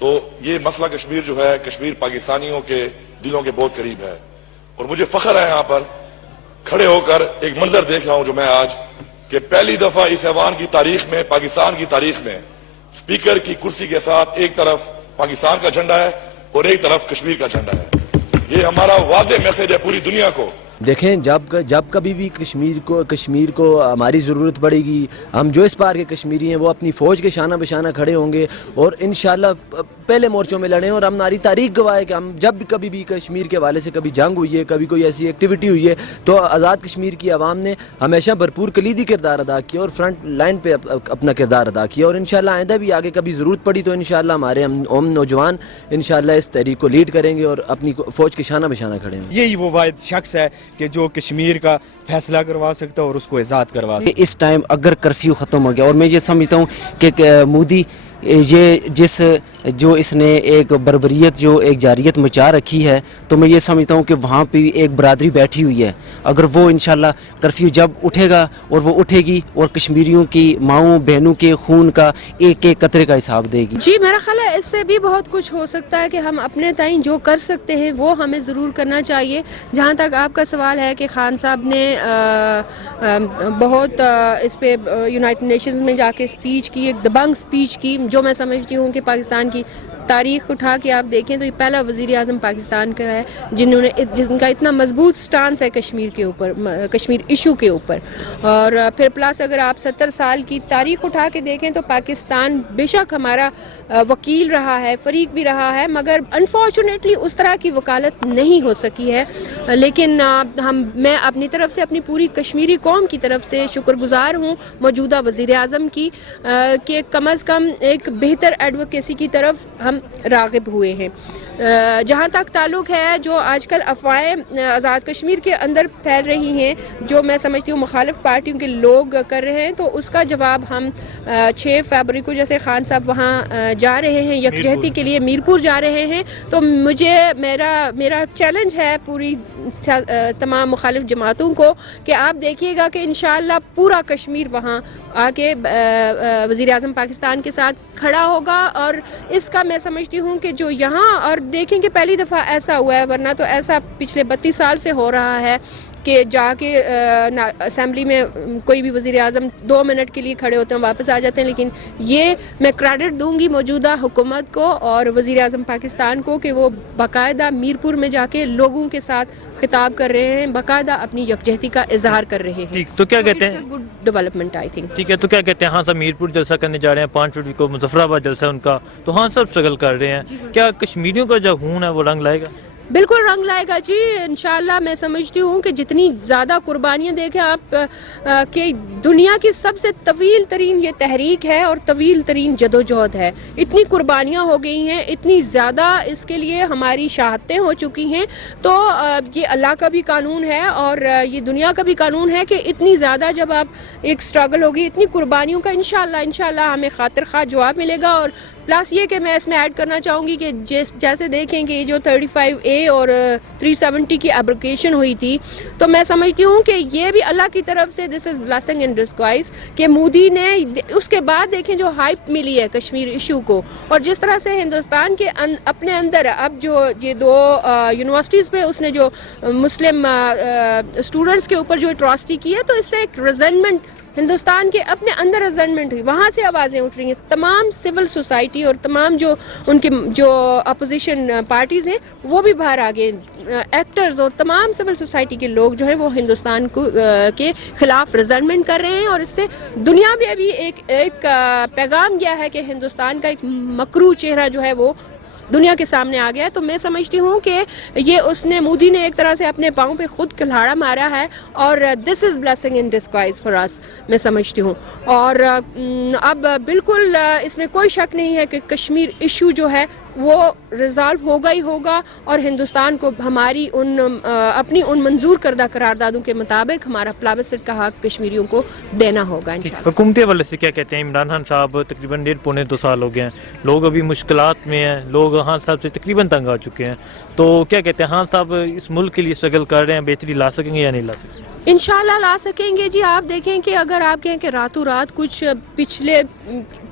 تو یہ مسئلہ کشمیر جو ہے کشمیر پاکستانیوں کے دلوں کے بہت قریب ہے، اور مجھے فخر ہے یہاں پر کھڑے ہو کر ایک منظر دیکھ رہا ہوں جو میں آج کہ پہلی دفعہ اس ایوان کی تاریخ میں، پاکستان کی تاریخ میں، اسپیکر کی کرسی کے ساتھ ایک طرف پاکستان کا جھنڈا ہے اور ایک طرف کشمیر کا جھنڈا ہے۔ یہ ہمارا واضح میسج ہے پوری دنیا کو۔ دیکھیں جب کبھی بھی کشمیر کو ہماری ضرورت پڑے گی، ہم جو اس پار کے کشمیری ہیں وہ اپنی فوج کے شانہ بشانہ کھڑے ہوں گے اور انشاءاللہ پہلے مورچوں میں لڑیں، اور ہماری تاریخ گواہ ہے کہ ہم جب بھی کبھی بھی کشمیر کے حوالے سے کبھی جنگ ہوئی ہے، کبھی کوئی ایسی ایکٹیویٹی ہوئی ہے، تو آزاد کشمیر کی عوام نے ہمیشہ بھرپور کلیدی کردار ادا کیا اور فرنٹ لائن پہ اپنا کردار ادا کیا، اور انشاءاللہ آئندہ بھی آگے کبھی ضرورت پڑی تو انشاءاللہ ہمارے ہم نوجوان انشاءاللہ اس تحریک کو لیڈ کریں گے اور اپنی فوج کے شانہ بشانہ کھڑے ہوں گے۔ یہی وہ واحد شخص ہے کہ جو کشمیر کا فیصلہ کروا سکتا ہے اور اس کو آزاد کروا سکتا ہے۔ اس ٹائم اگر کرفیو ختم ہو گیا، اور میں یہ سمجھتا ہوں کہ مودی یہ جو اس نے ایک بربریت جو ایک جاریت مچا رکھی ہے، تو میں یہ سمجھتا ہوں کہ وہاں پہ ایک برادری بیٹھی ہوئی ہے، اگر وہ انشاءاللہ کرفیو جب اٹھے گا اور وہ اٹھے گی اور کشمیریوں کی ماؤں بہنوں کے خون کا ایک ایک قطرے کا حساب دے گی۔ جی میرا خیال ہے اس سے بھی بہت کچھ ہو سکتا ہے کہ ہم اپنے تائیں جو کر سکتے ہیں وہ ہمیں ضرور کرنا چاہیے۔ جہاں تک آپ کا سوال ہے کہ خان صاحب نے بہت اس پہ یونائٹڈ نیشنز میں جا کے اسپیچ کی، ایک دبنگ اسپیچ کی، جو میں سمجھتی ہوں کہ پاکستان کی تاریخ اٹھا کے آپ دیکھیں تو یہ پہلا وزیر اعظم پاکستان کا ہے جن کا اتنا مضبوط سٹانس ہے کشمیر کے اوپر، کشمیر ایشو کے اوپر۔ اور پھر پلس اگر آپ 70 سال کی تاریخ اٹھا کے دیکھیں تو پاکستان بے شک ہمارا وکیل رہا ہے، فریق بھی رہا ہے، مگر انفارچونیٹلی اس طرح کی وکالت نہیں ہو سکی ہے۔ لیکن میں اپنی طرف سے، اپنی پوری کشمیری قوم کی طرف سے شکر گزار ہوں موجودہ وزیر اعظم کی کہ کم از کم ایک بہتر ایڈوکیسی کی طرف ہم راغب ہوئے ہیں۔ جہاں تک تعلق ہے جو آج کل افواہیں آزاد کشمیر کے اندر پھیل رہی ہیں، جو میں سمجھتی ہوں مخالف پارٹیوں کے لوگ کر رہے ہیں، تو اس کا جواب ہم 6 فروری کو جیسے خان صاحب وہاں جا رہے ہیں یکجہتی کے لیے، میرپور جا رہے ہیں، تو میرا چیلنج ہے پوری تمام مخالف جماعتوں کو کہ آپ دیکھیے گا کہ انشاءاللہ پورا کشمیر وہاں آ کے وزیر اعظم پاکستان کے ساتھ کھڑا ہوگا۔ اور اس کا میں سمجھتی ہوں کہ جو یہاں، اور دیکھیں کہ پہلی دفعہ ایسا ہوا ہے، ورنہ تو ایسا پچھلے 32 سال سے ہو رہا ہے کہ جا کے اسمبلی میں کوئی بھی وزیر اعظم 2 منٹ کے لیے کھڑے ہوتے ہیں واپس آ جاتے ہیں، لیکن یہ میں کریڈٹ دوں گی موجودہ حکومت کو اور وزیر اعظم پاکستان کو کہ وہ باقاعدہ میرپور میں جا کے لوگوں کے ساتھ خطاب کر رہے ہیں، باقاعدہ اپنی یکجہتی کا اظہار کر رہے ہیں۔ تو کیا کہتے ہیں؟ Good development I think. ٹھیک ہے، تو کیا کہتے ہیں؟ ہاں صاحب میرپور جلسہ کرنے جا رہے ہیں، 5 فروری کو مظفر آباد جلسہ ہے ان کا، تو ہاں صاحب اسٹرگل کر رہے ہیں، کیا کشمیریوں کا جو خون ہے وہ رنگ لائے گا؟ بالکل رنگ لائے گا جی، انشاءاللہ۔ میں سمجھتی ہوں کہ جتنی زیادہ قربانیاں دیکھیں آپ کہ دنیا کی سب سے طویل ترین یہ تحریک ہے اور طویل ترین جدوجہد ہے، اتنی قربانیاں ہو گئی ہیں، اتنی زیادہ اس کے لیے ہماری شہادتیں ہو چکی ہیں، تو یہ اللہ کا بھی قانون ہے اور یہ دنیا کا بھی قانون ہے کہ اتنی زیادہ جب آپ ایک سٹرگل ہوگی، اتنی قربانیوں کا انشاءاللہ ہمیں خاطر خواہ جواب ملے گا۔ اور پلس یہ کہ میں اس میں ایڈ کرنا چاہوں گی کہ جیسے دیکھیں کہ یہ جو 35A اور 370 کی ایبروگیشن ہوئی تھی، تو میں سمجھتی ہوں کہ یہ بھی اللہ کی طرف سے دس از بلیسنگ ان ڈسگائز کہ مودی نے اس کے بعد دیکھیں جو ہائپ ملی ہے کشمیر ایشو کو، اور جس طرح سے ہندوستان کے اپنے اندر اب جو یہ 2 یونیورسٹیز پہ اس نے جو مسلم اسٹوڈنٹس کے اوپر جو اٹراسٹی کی ہے، تو اس سے ایک ریزنٹمنٹ ہندوستان کے اپنے اندر ریزنٹمنٹ ہوئی، وہاں سے آوازیں اٹھ رہی ہیں، تمام سول سوسائٹی اور تمام جو ان کے جو اپوزیشن پارٹیز ہیں وہ بھی باہر آ گئے، ایکٹرز اور تمام سول سوسائٹی کے لوگ جو ہے وہ ہندوستان کو کے خلاف ریزنٹمنٹ کر رہے ہیں، اور اس سے دنیا میں ابھی ایک پیغام گیا ہے کہ ہندوستان کا ایک مکروہ چہرہ جو ہے وہ دنیا کے سامنے آ گیا ہے۔ تو میں سمجھتی ہوں کہ یہ مودی نے ایک طرح سے اپنے پاؤں پہ خود کلہاڑا مارا ہے، اور دس از بلیسنگ ان ڈسگائز فار اس، میں سمجھتی ہوں۔ اور اب بالکل اس میں کوئی شک نہیں ہے کہ کشمیر ایشو جو ہے وہ ریزالو ہوگا ہی ہوگا، اور ہندوستان کو ہماری اپنی ان منظور کردہ قراردادوں کے مطابق ہمارا پلابسٹ کا حق کشمیریوں کو دینا ہوگا انشاءاللہ۔ حکومتی حوالے سے کیا کہتے ہیں؟ عمران خان صاحب تقریباً 1.5-2 سال ہو گئے ہیں، لوگ ابھی مشکلات میں ہیں، لوگ خان صاحب سے تقریباً تنگ آ چکے ہیں، تو کیا کہتے ہیں؟ خان صاحب اس ملک کے لیے اسٹرگل کر رہے ہیں، بہتری لا سکیں گے یا نہیں لا سکیں گے؟ انشاءاللہ لا سکیں گے جی۔ آپ دیکھیں کہ اگر آپ کہیں کہ راتوں رات کچھ پچھلے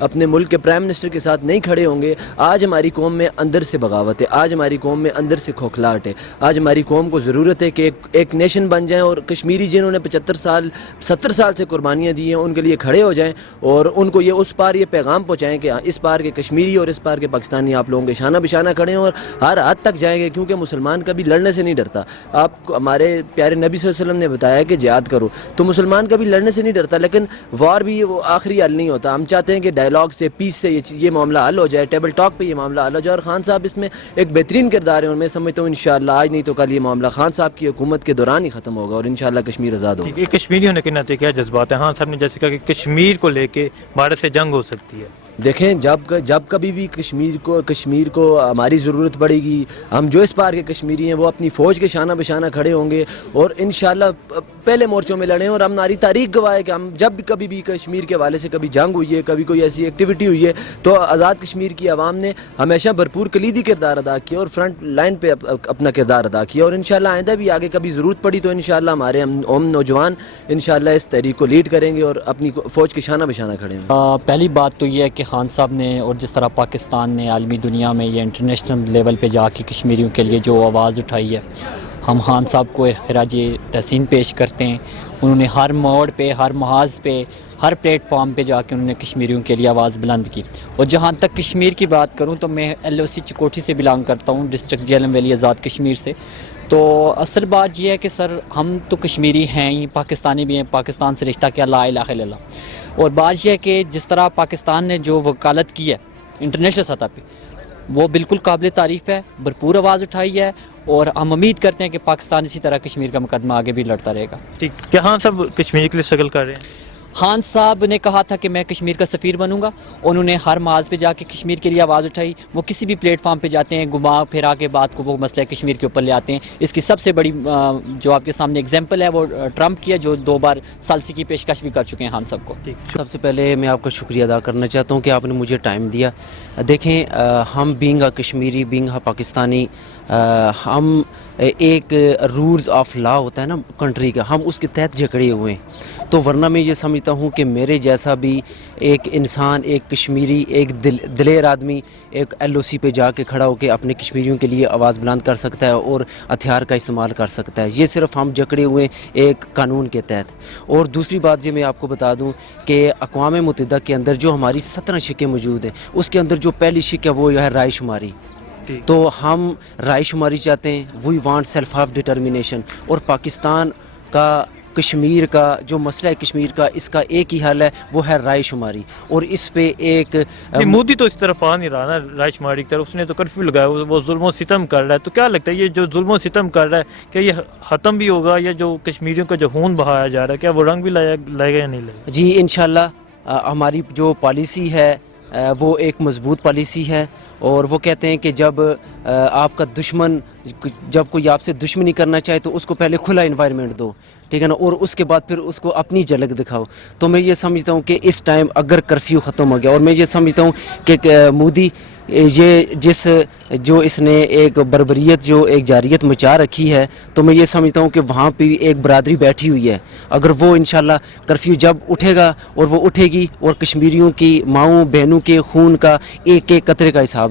اپنے ملک کے پرائم منسٹر کے ساتھ نہیں کھڑے ہوں گے. آج ہماری قوم میں اندر سے بغاوت ہے, آج ہماری قوم میں اندر سے کھوکھلاہٹ ہے. آج ہماری قوم کو ضرورت ہے کہ ایک نیشن بن جائیں, اور کشمیری جنہوں نے 70 سال سے قربانیاں دی ہیں ان کے لیے کھڑے ہو جائیں, اور ان کو اس پار یہ پیغام پہنچائیں کہ اس پار کے کشمیری اور اس پار کے پاکستانی آپ لوگوں کے شانہ بشانہ کھڑے ہیں اور ہر حد تک جائیں گے, کیونکہ مسلمان کبھی لڑنے سے نہیں ڈرتا. آپ کو ہمارے پیارے نبی صلی اللہ علیہ وسلم نے بتایا کہ جہاد کرو, تو مسلمان کبھی لڑنے سے نہیں ڈرتا. لیکن وار بھی وہ آخری حل نہیں ہوتا. ہم چاہتے ہیں کہ ڈائلاگ سے, پیس سے یہ معاملہ حل ہو جائے, ٹیبل ٹاک پہ یہ معاملہ حل ہو جائے. اور خان صاحب اس میں ایک بہترین کردار ہے, اور میں سمجھتا ہوں انشاءاللہ آج نہیں تو کل یہ معاملہ خان صاحب کی حکومت کے دوران ہی ختم ہوگا, اور انشاءاللہ کشمیر آزاد ہوگا. کشمیری ہونے کے ناطے کیا جذبات ہیں؟ خان صاحب نے جیسے کہا کہ کشمیر کو لے کے بھارت سے جنگ ہو سکتی ہے. دیکھیں, جب کبھی بھی کشمیر کو ہماری ضرورت پڑے گی, ہم جو اس پار کے کشمیری ہیں وہ اپنی فوج کے شانہ بشانہ کھڑے ہوں گے, اور انشاءاللہ پہلے مورچوں میں لڑیں. اور ہماری تاریخ گواہ ہے کہ ہم جب بھی کبھی بھی کشمیر کے حوالے سے کبھی جنگ ہوئی ہے, کبھی کوئی ایسی ایکٹیویٹی ہوئی ہے, تو آزاد کشمیر کی عوام نے ہمیشہ بھرپور کلیدی کردار ادا کیا اور فرنٹ لائن پہ اپنا کردار ادا کیا. اور انشاءاللہ آئندہ بھی آگے کبھی ضرورت پڑی تو انشاءاللہ ہمارے نوجوان انشاءاللہ اس تحریک کو لیڈ کریں گے اور اپنی فوج کے شانہ بشانہ کھڑے ہوں گے. پہلی بات تو یہ ہے کہ خان صاحب نے اور جس طرح پاکستان نے عالمی دنیا میں یہ انٹرنیشنل لیول پہ جا کے کشمیریوں کے لیے جو آواز اٹھائی ہے, ہم خان صاحب کو خراج تحسین پیش کرتے ہیں. انہوں نے ہر موڑ پہ, ہر محاذ پہ, ہر پلیٹ فارم پہ جا کے انہوں نے کشمیریوں کے لیے آواز بلند کی. اور جہاں تک کشمیر کی بات کروں تو میں LOC چکوٹھی سے بلانگ کرتا ہوں, ڈسٹرکٹ جہلم ویلی آزاد کشمیر سے. تو اصل بات یہ ہے کہ سر ہم تو کشمیری ہیں ہی, پاکستانی بھی ہیں, پاکستان سے رشتہ کیا لا الہ الا اللہ. اور بات یہ ہے کہ جس طرح پاکستان نے جو وکالت کی ہے انٹرنیشنل سطح پہ, وہ بالکل قابل تعریف ہے, بھرپور آواز اٹھائی ہے, اور ہم امید کرتے ہیں کہ پاکستان اسی طرح کشمیر کا مقدمہ آگے بھی لڑتا رہے گا. ٹھیک, کیا خان صاحب کشمیر کے لیے اسٹرگل کر رہے ہیں؟ خان صاحب نے کہا تھا کہ میں کشمیر کا سفیر بنوں گا. انہوں نے ہر محاذ پہ جا کے کشمیر کے لیے آواز اٹھائی. وہ کسی بھی پلیٹ فارم پہ جاتے ہیں, گھما پھرا کے بات کو وہ مسئلہ کشمیر کے اوپر لے آتے ہیں. اس کی سب سے بڑی جو آپ کے سامنے اگزامپل ہے وہ ٹرمپ کی ہے, جو 2 بار ثالثی کی پیشکش بھی کر چکے ہیں خان صاحب کو. سب سے پہلے میں آپ کا شکریہ ادا کرنا چاہتا ہوں کہ آپ نے مجھے ٹائم دیا. دیکھیں, ہم being a Kashmiri, being a Pakistani, ہم ایک رولز آف لا ہوتا ہے نا کنٹری کا, ہم اس کے تحت جکڑے ہوئے ہیں. تو ورنہ میں یہ سمجھتا ہوں کہ میرے جیسا بھی ایک انسان, ایک کشمیری, ایک دلیر آدمی ایک LOC پہ جا کے کھڑا ہو کے اپنے کشمیریوں کے لیے آواز بلند کر سکتا ہے اور ہتھیار کا استعمال کر سکتا ہے. یہ صرف ہم جکڑے ہوئے ایک قانون کے تحت. اور دوسری بات یہ میں آپ کو بتا دوں کہ اقوام متحدہ کے اندر جو ہماری 17 شکیں موجود ہیں, اس کے اندر جو پہلی شک ہے وہ ہے رائے شماری. تو ہم رائے شماری چاہتے ہیں, we want self of determination. اور پاکستان کا کشمیر کا جو مسئلہ ہے کشمیر کا, اس کا ایک ہی حل ہے, وہ ہے رائے شماری. اور اس پہ ایک مودی تو اس طرف آ نہیں رہا نا رائے شماری کی طرف, اس نے تو کرفیو لگایا, وہ ظلم و ستم کر رہا ہے. تو کیا لگتا ہے یہ جو ظلم و ستم کر رہا ہے کیا یہ ختم بھی ہوگا, یا جو کشمیریوں کا جو خون بہایا جا رہا ہے کیا وہ رنگ بھی لائے گا یا نہیں لائے گا؟ جی انشاءاللہ ہماری جو پالیسی ہے وہ ایک مضبوط پالیسی ہے. اور وہ کہتے ہیں کہ جب آپ کا دشمن, جب کوئی آپ سے دشمنی کرنا چاہے تو اس کو پہلے کھلا انوائرمنٹ دو, ٹھیک ہے نا, اور اس کے بعد پھر اس کو اپنی جھلک دکھاؤ. تو میں یہ سمجھتا ہوں کہ اس ٹائم اگر کرفیو ختم ہو گیا, اور میں یہ سمجھتا ہوں کہ مودی جو اس نے ایک بربریت, جو ایک جارحیت مچا رکھی ہے, تو میں یہ سمجھتا ہوں کہ وہاں پہ ایک برادری بیٹھی ہوئی ہے. اگر وہ انشاءاللہ کرفیو جب اٹھے گا, اور وہ اٹھے گی, اور کشمیریوں کی ماؤں بہنوں کے خون کا ایک ایک قطرے کا حساب